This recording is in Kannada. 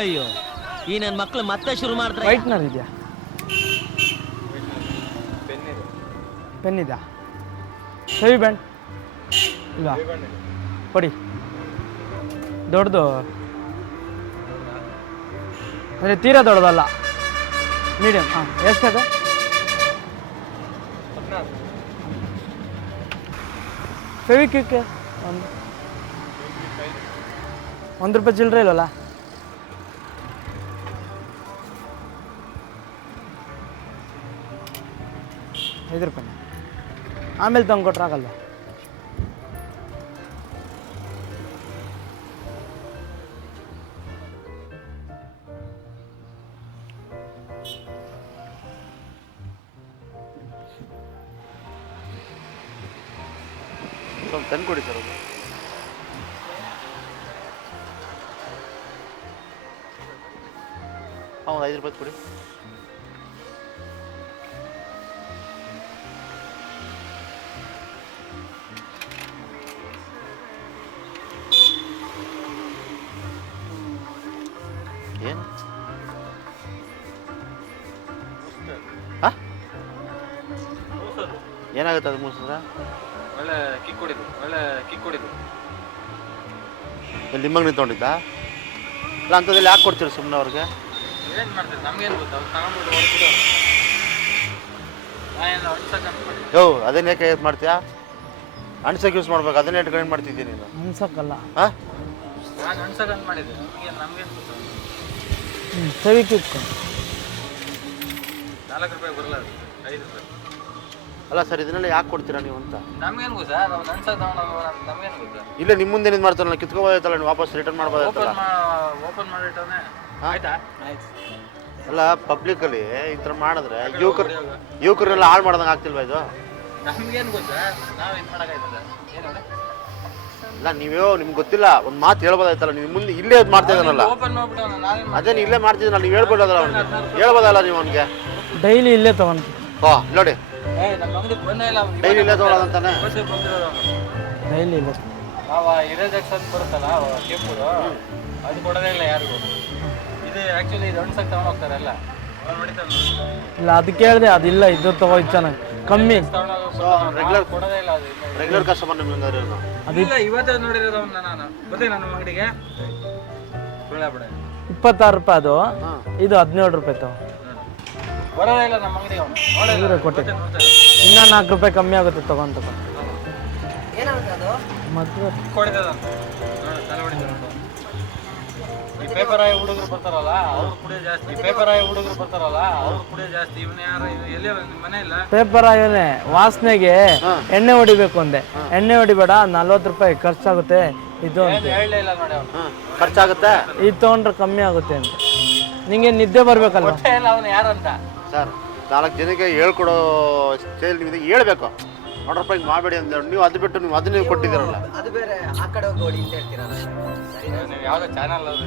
ಅಯ್ಯೋ ಈ ನನ್ನ ಮಕ್ಳು ಮತ್ತೆ ಶುರು ಮಾಡ್ತಾರೆ. ವೈಟ್ನರ್ ಇದೆಯಾ? ಪೆನ್ ಇದೆಯಾ? ಸವಿ ಬ್ಯಾಂಡ್ ಇಲ್ವಾ? ಕೊಡಿ. ದೊಡ್ಡದು ಅಂದರೆ ತೀರಾ ದೊಡ್ಡದಲ್ಲ, ಮೀಡಿಯಮ್. ಹಾಂ, ಎಷ್ಟದು? ಫೆವಿಕ್ವಿಕ್ ಒಂದು ರೂಪಾಯಿ ಚಿಲ್ಲರೆ ಇಲ್ವಲ್ಲ? ₹5. ಆಮೇಲೆ ತಂದು ಕೊಟ್ರಾಗಲ್ವ? ಸ್ವಲ್ಪ ತಂದು ಕೊಡಿ ಸರ್. ಒಂದು ₹5 ಕೊಡಿ. ಏನು ಏನಾಗುತ್ತೆ ಅದು ಮೂಸಿದ್ರೆ? ಒಳ್ಳೆ ಕಿಕ್ ಹೊಡಿತು. ನಿಮ್ಮಂಗೆ ನಿಂತ್ಕೊಂಡಿದ್ದಾ? ಇಲ್ಲ ಅಂಥದ್ದಲ್ಲಿ ಯಾಕೆ ಕೊಡ್ತೀರಿ ಸುಮ್ಮನೆ ಅವ್ರಿಗೆ? ಏನು ಮಾಡ್ತಾರೆ ನಮ್ಗೇನು ಗೊತ್ತು, ಅವ್ರು ತಗೊಂಡ್ಬಿಟ್ಟು ಹೊಡ್ಬಿಟ್ಟು ನಾನೇನು ಅನ್ಸಕ್ಕೆ ಅಂದ್ಕೊಂಡಿದ್ದೆ. ಯೋ ಅದೇನು ಯಾಕೆ ಮಾಡ್ತೀಯಾ? ಅಣ್ಸಕ್ಕೆ ಯೂಸ್ ಮಾಡ್ಬೇಕು, ಅದನ್ನೇ ಇಟ್ಕೊಂಡು ಮಾಡ್ತಿದ್ದೀನಿ ನೀನು. ಅನ್ಸಕ್ಕಲ್ಲ. ಹಾಂ, ನಾನು ಅನ್ಸಕ್ಕೆ ಅಂತ ಮಾಡಿದ್ದೆ. ನಮ್ಗೇನು ಗೊತ್ತು. ಫೆವಿಕ್ವಿಕ್ ₹4 ಬರಲ್ಲ, ಅದು ₹5. ಅಲ್ಲ ಸರ್, ಇದನ್ನೆಲ್ಲ ಯಾಕೆ ಕೊಡ್ತೀರಾ ನೀವು ಅಂತ? ನಮ್ಗೇನು ಗೊತ್ತಾ, ನಾವು ಅನ್ಸಕ್ಕೆ ನಮ್ಗೇನು ಗೊತ್ತಾ? ಇಲ್ಲ ನಿಮ್ಮ ಮುಂದೆ ನಿಂತು ಮಾಡ್ತಾರಲ್ಲ, ಕಿತ್ಕೋಬೋದಾಯ್ತಲ್ಲ, ನೀವು ವಾಪಸ್ ರಿಟರ್ನ್ ಮಾಡ್ಬೋದಾಯ್ತಲ್ಲ. ಓಪನ್ ಮಾಡಿಟ್ಟವನೇ. ಆಯ್ತಾ? ಆಯ್ತು. ಅಲ್ಲ ಪಬ್ಲಿಕಲ್ಲಿ ಈ ಥರ ಮಾಡಿದ್ರೆ ಯುವಕರೆಲ್ಲ ಹಾಳು ಮಾಡ್ದಂಗೆ ಆಗ್ತಿಲ್ವಾ ಇದು? ನಮ್ಗೇನು ಗೊತ್ತಾ, ನಾವು ಇದು ಮಾಡೋಕ್ಕಾಯ್ತದ ಏನು? ಇಲ್ಲ ನೀವೋ ನಿಮ್ಗೆ ಗೊತ್ತಿಲ್ಲ, ಒಂದು ಮಾತು ಹೇಳ್ಬೋದಾಯ್ತಲ್ಲ, ನೀವು ಮುಂದೆ ಇಲ್ಲೇ ಅದು ಮಾಡ್ತಾ ಇದ್ದಾನಲ್ಲ. ಓಪನ್ ಮಾಡ್ಬಿಟ್ಟು ನಾನೇನು ಅದೇನು ಇಲ್ಲೇ ಮಾಡ್ತಿದ್ದೀನಲ್ಲ, ನೀವು ಹೇಳ್ಬೋದಲ್ಲ ಅವ್ನಿಗೆ, ಹೇಳ್ಬೋದಲ್ಲ ನೀವು ಅವ್ನಿಗೆ. ಡೈಲಿ ಇಲ್ಲೇ ತಗೊಂಡು. ನೋಡಿ ನಮ್ಮ ಅಂಗಡಿ ಬಂದೇ ಇಲ್ಲ. ಡೈಲಿ ಇಲ್ಲೇ ತೊಗೊಳೋದಂತಾನೆ. ಡೈಲಿ ಇಲ್ಲೇ ನಾವು ಇರೋದಕ್ಕೆ ಬರುತ್ತಲ್ಲ ಕೆಂಪುದು, ಅದು ಕೊಡೋದೇ ಇಲ್ಲ ಯಾರಿಗೂ. ಇದು ಆ್ಯಕ್ಚುಲಿ ಇದು ಅಣ್ಸಕ್ಕೆ ತಗೊಂಡು ಹೋಗ್ತಾರೆ ಎಲ್ಲ. ಇಲ್ಲ, ಅದಕ್ಕೆ ಹೇಳಿದೆ ಅದಿಲ್ಲ, ಇದು ತಗೋಯ್ತು ಚೆನ್ನಾಗಿ ಕಮ್ಮಿ. ರೆಗ್ಯುಲರ್ ಕೊಡೋದೇ ಇಲ್ಲ ಅದು. ರೆಗ್ಯುಲರ್ ಕಸ್ಟಮರ್ ನಿಮ್ಗೆ ಅದಿಲ್ಲ, ಇವತ್ತೇ ನೋಡಿರೋದು ನಾನು ಗೊತ್ತೇ ನನ್ನ ಅಂಗಡಿಗೆ ಬಿಡ ₹26 ಅದು. ಇದು ₹17 ತಗೋ. ಬರೋದೇ ಇಲ್ಲ ನಮ್ಮ ಅಂಗಡಿಗೆ. ಕೊಟ್ಟೆ ಇನ್ನೂ ₹4 ಕಮ್ಮಿ ಆಗುತ್ತೆ ತಗೊಂತ. ಮತ್ತೆ ಈ ಪೇಪರ್ ಆಗಿ ಹುಡುಗರು ಬರ್ತಾರಲ್ಲ ಅವ್ರು ಕುಡಿಯೋ ಜಾಸ್ತಿ. ಇವನು ಯಾರು ಎಲ್ಲೇ ಮನೆ ಇಲ್ಲ. ಪೇಪರ್ ಆಯೋನೆ ವಾಸನೆಗೆ ಎಣ್ಣೆ ಹೊಡಿಬೇಕು ಅಂದೆ. ಎಣ್ಣೆ ಹೊಡಿಬೇಡ, ₹40 ಖರ್ಚಾಗುತ್ತೆ. ಇದು ಹೇಳಲೇ ಇಲ್ಲ ನೋಡಿ ಅವ್ನು. ಖರ್ಚಾಗುತ್ತೆ. ಇದು ತಗೊಂಡ್ರೆ ಕಮ್ಮಿ ಆಗುತ್ತೆ ಅಂತ. ನಿಂಗೆ ನಿದ್ದೆ ಬರ್ಬೇಕಲ್ವ? ಇಲ್ಲ ಅವನು ಯಾರಂತ ಸರ್, 4 ಜನಕ್ಕೆ ಹೇಳ್ಕೊಡೋ ಸ್ಟೈಲ್ ನೀವು ಹೇಳ್ಬೇಕು. ₹100 ಮಾಡಬೇಡಿ ಅಂತ ನೀವು ಅದು ಬಿಟ್ಟು ನೀವು ಅದನ್ನೇ ಕೊಟ್ಟಿದ್ದೀರಲ್ಲ. ಅದು ಬೇರೆ ಆ ಕಡೆ ಹೋಗಿ ಅಂತ ಹೇಳ್ತೀರಲ್ಲ. ನೀವು ಯಾವುದೋ ಚಾನಲ್ ಅವರ